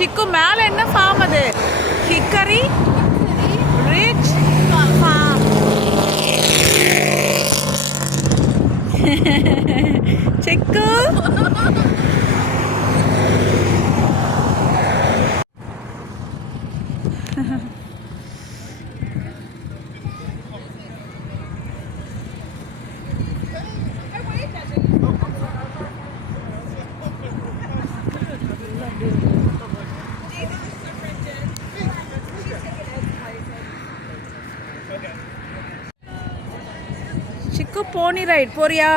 சிக்கு மேல என்ன ஃபார்ம் அது? Hickory Ridge farm. சிக்கு சிக்கு போனி ரைட் போறியா?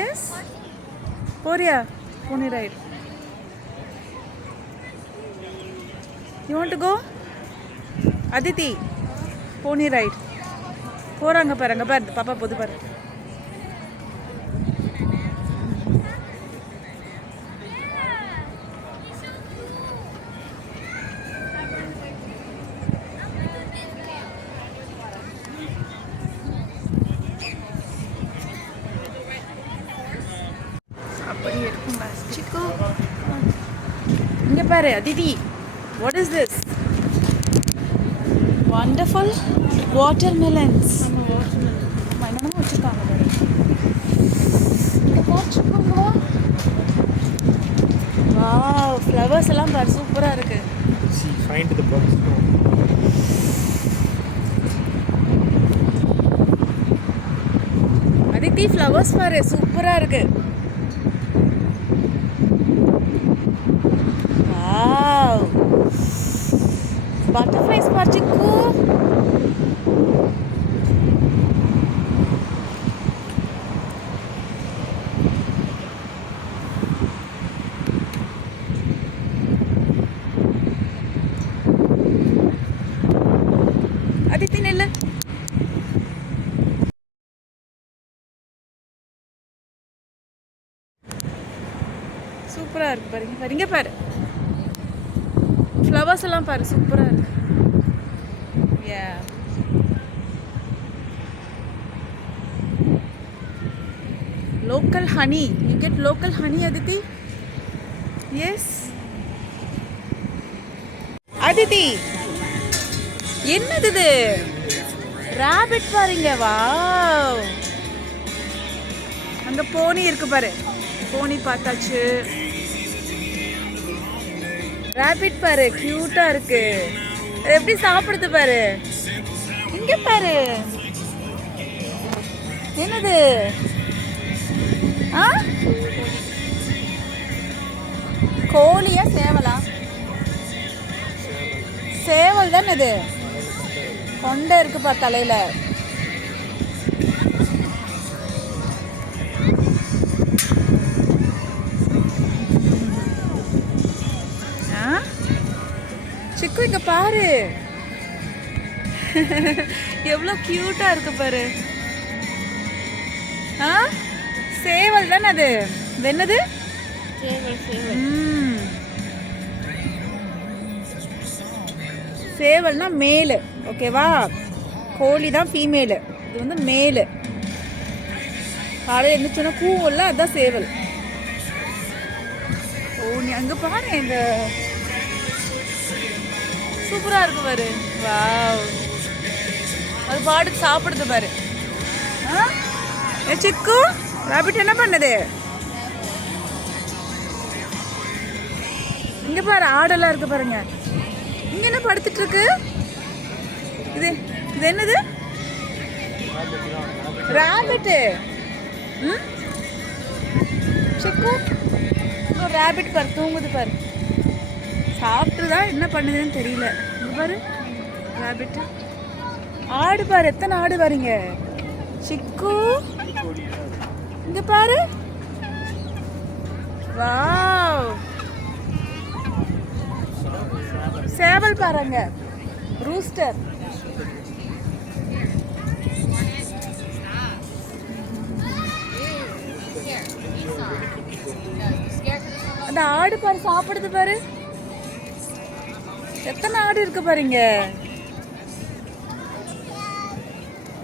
எஸ் போறியா? Pony ride. You want to go? Aditi pony ride போறாங்க பாரு. அங்க பாரு பாப்பா போது பாரு. அப்படி இருக்கும் சிக்கு. இங்க பாரு Aditi. What is this? Wonderful watermelons. என்னென்னமோ வச்சுருக்காங்க பாரு. வாவ் ஃப்ளவர்ஸ் எல்லாம் பாரு சூப்பராக இருக்கு. Find the box. Aditi flowers பாரு சூப்பராக இருக்கு. வாவ் பட்டர்ஃப்ளைஸ் பாரு சிக்கு. அதித்தி நெல்லு. சூப்பராக இருக்கு பாருங்க பாருங்க பாரு. ஃப்ளவர்ஸ் எல்லாம் பாரு சூப்பராக இருக்கு. Yeah. Local honey. You get local honey, Aditi? Yes. Aditi. என்னது இது? ராபிட் பாருங்க. வாவ். அங்க போனி இருக்கு பாரு. போனி பார்த்தாச்சு. ராபிட் பாரு கியூட்டா இருக்கு. எப்படி சாப்பிடுது பாரு. இங்க பாரு. என்னது? கோழியா சேவலா? சேவல் தானே இது. கொண்டை இருக்கு பா தலையில. சிக்கு இங்க பாரு. எவ்வளோ கியூட்டா இருக்கு பாரு. சேவல் தானே அது. என்னது? சேவல்னா மேலு. ஓகேவா? கோழி தான் ஃபீமேலு. இது வந்து மேலு. காலையில் இருந்துச்சுன்னா கூவல்ல அதுதான் சேவல். ஓ நீ அங்கே பாரு. இந்த சூப்பராக இருக்கு பாரு. வாவ் அது பாட்டுக்கு சாப்பிடுது பாரு. சிக்கு ராபிட் என்ன பண்ணுது? இங்க பாரு ஆடெல்லாம் இருக்கு பாருங்க. இங்க என்ன படுத்துட்டு இருக்கு? இது இது என்னது? ராபிட். சிக்கு ராபிட் பாரு தூங்குது பாரு. சாப்பிட்டுதான் என்ன பண்ணுதுன்னு தெரியல. இங்க பாரு ராபிட். ஆடு பாரு எத்தனை ஆடு பாருங்க. சிக்கு இங்க பாரு. வாவ் சேவல் பாருங்க. ரூஸ்டர். அந்த ஆடு பாரு சாப்பிடுது பாரு. எத்தனை ஆடு இருக்கு பாருங்க.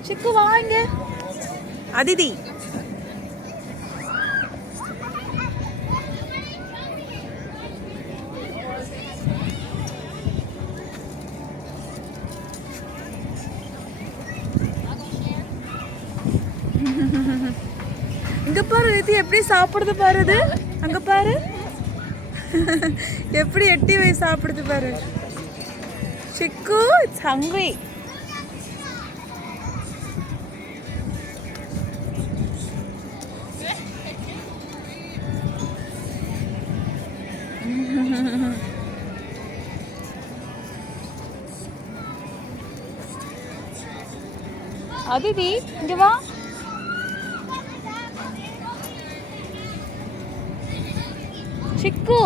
சிக்கு வாங்க. அதிதி இங்க பாரு இது எப்படி சாப்பிடுது பாரு இது. அங்க பாரு எப்படி எட்டி வை சாப்பிடுது பாரு. சிக்கு இட்ஸ் ஹங்க்ரி. அதிதி இங்க வா. చిక్కు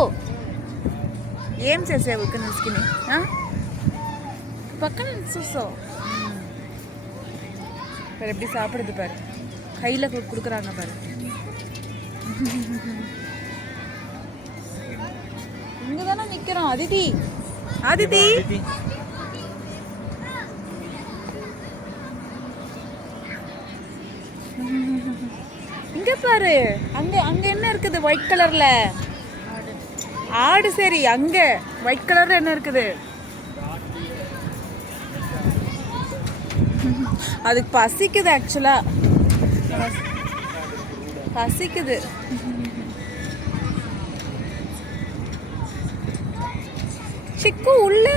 ఏం చేసావు ఇక్కడ నిలుచుకుని పక్కన చూస్తావు பாரு எப்படி சாப்பிடுது பாரு. கையில கொடுக்குறாங்க பாரு. இங்க தானே நிக்கிறோம். அதிதி அதிதி இங்க பாரு. அங்க அங்க என்ன இருக்குது ஒயிட் கலர்ல? ஆடு. சரி அங்க ஒயிட் கலர்ல என்ன இருக்குது? அதுக்கு பசிக்குது ஆக்சுவலா. பசிக்குது. சிக்கு உள்ள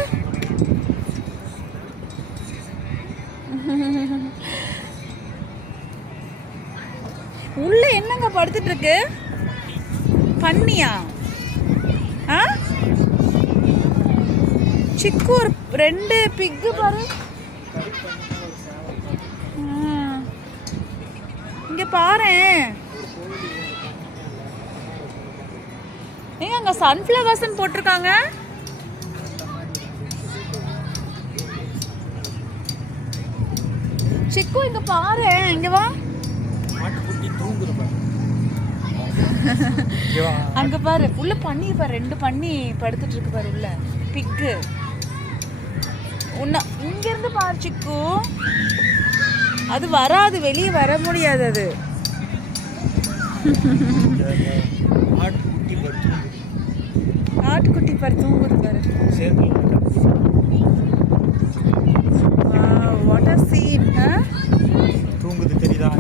உள்ள என்னங்க படுத்துட்டு இருக்கு? பண்ணியா? சிக்கு ஒரு 2 பிக்கு பாரு. இங்க பாரு. ஏங்க அங்க சன்ஃப்ளவர்ஸ் போட்டிருக்காங்க. சிக்கு இங்க பாரு. இங்க வா. அங்க பாரு உள்ள பண்ணி பாரு. 2 பண்ணி படுத்துட்டு இருக்கு பாரு உள்ள. பிக்கு உன்ன இங்க இருந்து பாரு சிக்கு. அது வராது, வெளியே வர முடியாது. அது ஆட்டுக்குட்டி பாரு தூங்குது பாரு. What a scene. தூங்குது தெரியுதா?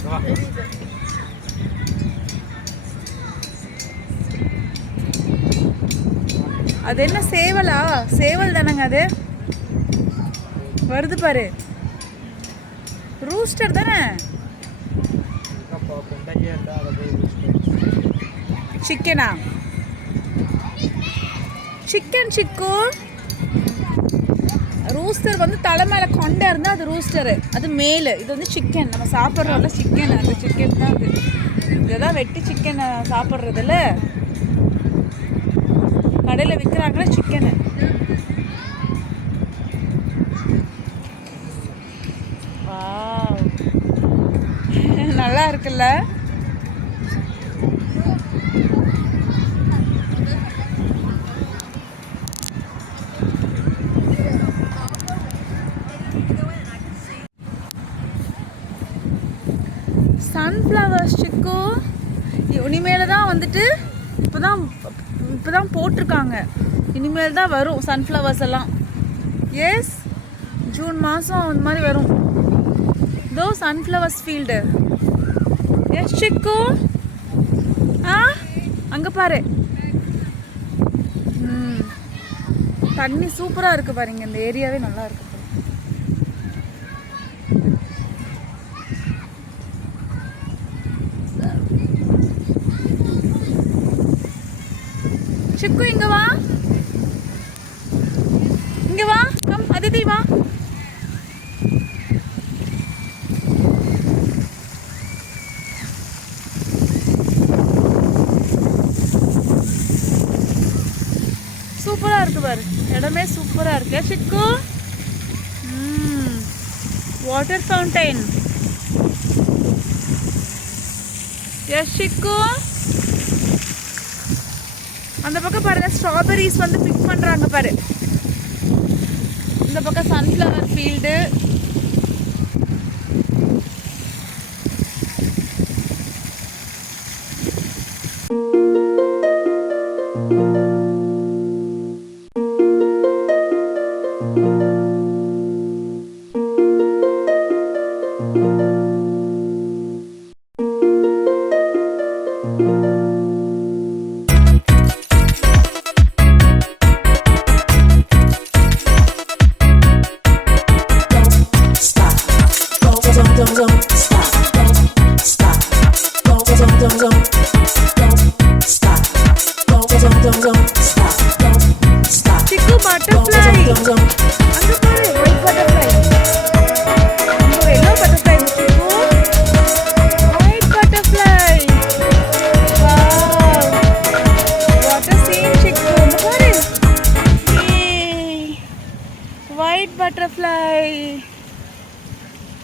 அது என்ன சேவலா? சேவல் தானங்க அது. வருது பாரு. ரூஸ்டர் தானே. சிக்கனா? சிக்கன் சிக்கு. ரூஸ்டர் வந்து தலை மேலே கொண்டை இருந்தால் அது ரூஸ்டரு. அது மேலு. இது வந்து சிக்கன். நம்ம சாப்பிட்றோம்ல சிக்கன். அந்த சிக்கன் தான் அது. இதுதான் வெட்டி சிக்கனை சாப்பிட்றதுல கடையில் விற்கிறாங்களே சிக்கனு. நல்லா இருக்குல்ல? சன்ஃப்ளவர்ஸ் சிக்கு இனிமேல் தான் வந்துட்டு இப்போதான் போட்டிருக்காங்க. இனிமேல் தான் வரும் சன்ஃப்ளவர்ஸ் எல்லாம். எஸ் ஜூன் மாதம் இந்த மாதிரி வரும். இதோ சன்ஃப்ளவர்ஸ் ஃபீல்டு. எஸ் சிக்கு. அங்கே பாரு. தண்ணி சூப்பராக இருக்குது பாருங்க. இந்த ஏரியாவே நல்லா இருக்கு. சிக்கு இங்க வா. இங்க வா. கம் அதிதி வா. சூப்பரா இருக்கு பாரு. இடமே சூப்பரா இருக்கு. சிக்கு வாட்டர் ஃபவுண்டைன். எஸ் சிக்கு. அந்த பக்கம் பாருங்க ஸ்ட்ராபெரிஸ் வந்து பிக் பண்றாங்க பாரு. இந்த பக்கம் சன்ஃப்ளவர் ஃபீல்டு.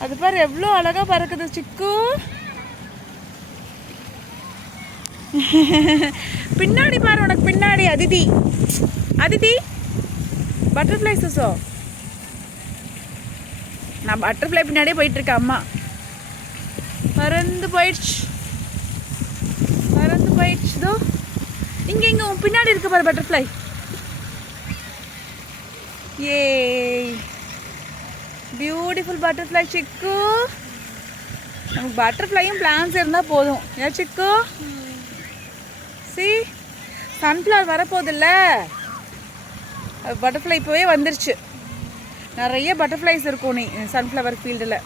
அது பாரு எவ்வளோ அழகா பறக்குது சிக்கு. பின்னாடி பாரு, உனக்கு பின்னாடி அதிதி. அதிதி பட்டர்ஃப்ளைஸோ. நான் பட்டர்ஃப்ளை பின்னாடியே போயிட்டு இருக்கேன். அம்மா பறந்து போயிடுச்சு, பறந்து போயிடுச்சு. தோ இங்க இங்க உன் பின்னாடி இருக்கு பாரு பட்டர்ஃப்ளை. ஏ பியூட்டிஃபுல் பட்டர்ஃப்ளை சிக்கு. நமக்கு பட்டர்ஃப்ளையும் பிளான்ஸ் இருந்தால் போதும். ஏன் சிக்கு? சி சன்ஃப்ளவர் வரப்போதில்ல, பட்டர்ஃப்ளை இப்போவே வந்துருச்சு. நிறைய பட்டர்ஃப்ளைஸ் இருக்கும் நீ சன்ஃப்ளவர் ஃபீல்டில்.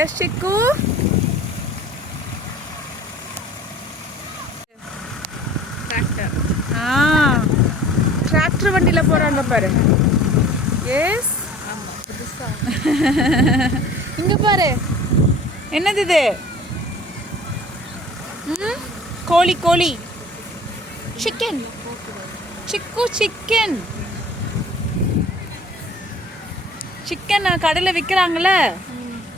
எஸ் சிக்கு. டிராக்டர். டிராக்டர் வண்டியில் போகிறாங்க பாரு. எஸ் இங்கே பாரு, என்னது இது? கோழி கோழி. சிக்கன் சிக்கு. சிக்கன் சிக்கன் கடையில் விற்கிறாங்கல்ல,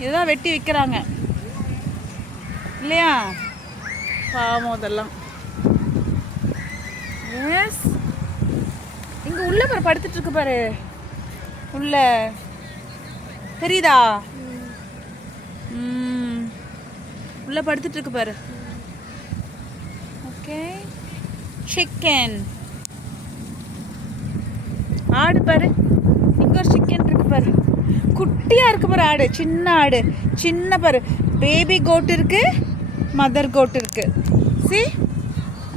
இதுதான் வெட்டி விற்கிறாங்க இல்லையா? பாவம் அதெல்லாம். எஸ் இங்கே உள்ள பாரு படுத்துட்டு இருக்கு பாரு. உள்ள தெரியுதா? உள்ள படுத்துட்டு இருக்கு பாரு. Okay chicken. ஆடு பாரு, இங்க ஒரு சிக்கன் இருக்கு பாரு. குட்டியா இருக்கு பாரு ஆடு, சின்ன ஆடு. சின்ன பாரு, பேபி கோட் இருக்கு, மதர் கோட் இருக்கு. சி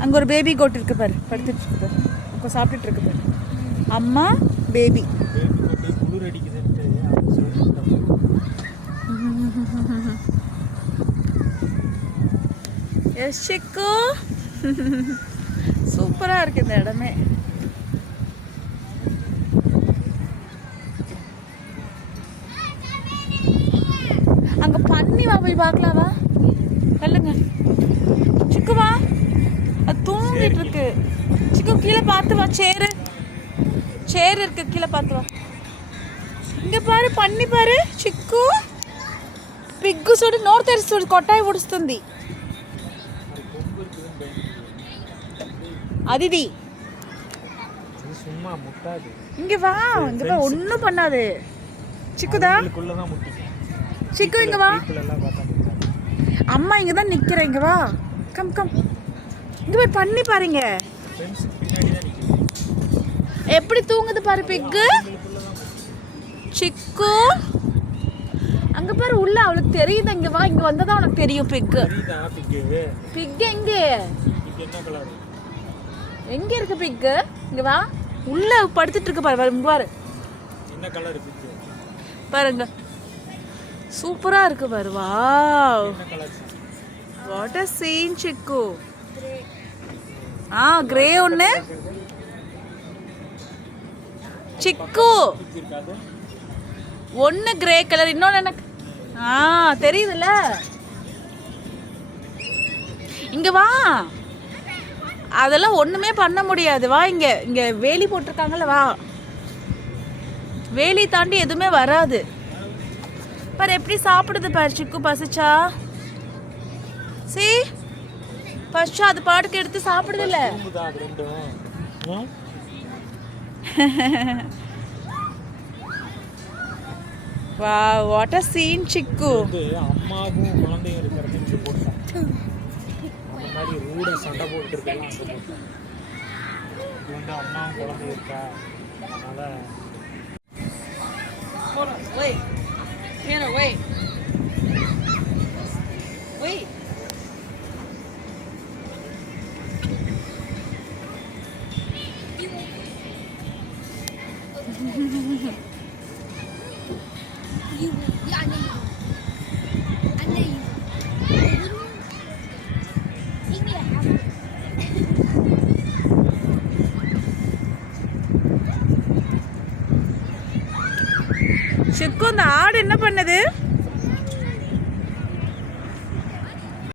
அங்க ஒரு பேபி கோட் இருக்கு பாரு, படுத்துட்டு இருக்கு பாரு. இப்போ சாப்பிட்டுட்டு இருக்கு பாரு. அம்மா பேபி. எஸ் சிக்கு. சூப்பரா இருக்கு இந்த இடமே. அங்க பன்னி வா, போய் பார்க்கலாம் வா. சொல்லுங்க சிக்கு வா, அது தூங்கிட்டு இருக்கு. சிக்கு கீழே பார்த்து வா, சேரு சேர் இருக்கு, கீழே பார்த்து வா. இங்க పారు పన్ని పారు చిక్కు పిగ్గు చూడు నోరు తెరిచి చూడు కొట్టాయి ఉడుస్తుంది அதிதி சும்மா முட்டாது இங்க வா ஒண்ணும் பண்ணாது சிக்குதா சிக்கு இங்க வா அம்மா இங்க தான் நிக்கிறேன் இங்க வா கம் கம் இங்க போய் பண்ணி பாருங்க எப்படி தூங்குது பாரு பிக்கு சிக்கு அங்க பாரு உள்ள அவளுக்கு தெரியுது இங்க வா இங்க வந்தா உனக்கு தெரியும் பிக்கு பிக் எங்க என்ன கலர் எங்க இருக்கு பிக் இங்க வா உள்ள படுத்துட்டு இருக்கு பாரு பாரு என்ன கலர் பிக் பாருங்க சூப்பரா இருக்கு பாரு வாவ் என்ன கலர் வாட் a scene சிக்கு கிரே ஒண்ணு சிக்கு ஒண்ணு கிரே கலர் இன்னொன்னு எனக்கு தெரியுதுல இங்க வா அதெல்லாம் ஒண்ணுமே பண்ண முடியாது வா இங்க இங்க வேலி போட்டிருக்காங்கல்ல வா வேலி தாண்டி எதுவுமே வராது பாரு எப்படி சாப்பிடுது பாரு சிக்கு பசிச்சா பசிச்சா அது பாட்டுக்கு எடுத்து சாப்பிடுது இல்ல வா வாட் a scene சிக்கு அம்மாவும் குழந்தையும் இருக்கிறது இங்க போட்டான் அந்த மாதிரி ரூட சண்டை போட்டு இருக்கலாம் அங்க போட்டான் இது வந்து அம்மாவும் குழந்தையும் இருக்கா அதனால wait Hannah wait wait சிக்கு அந்த ஆடு என்ன பண்ணுது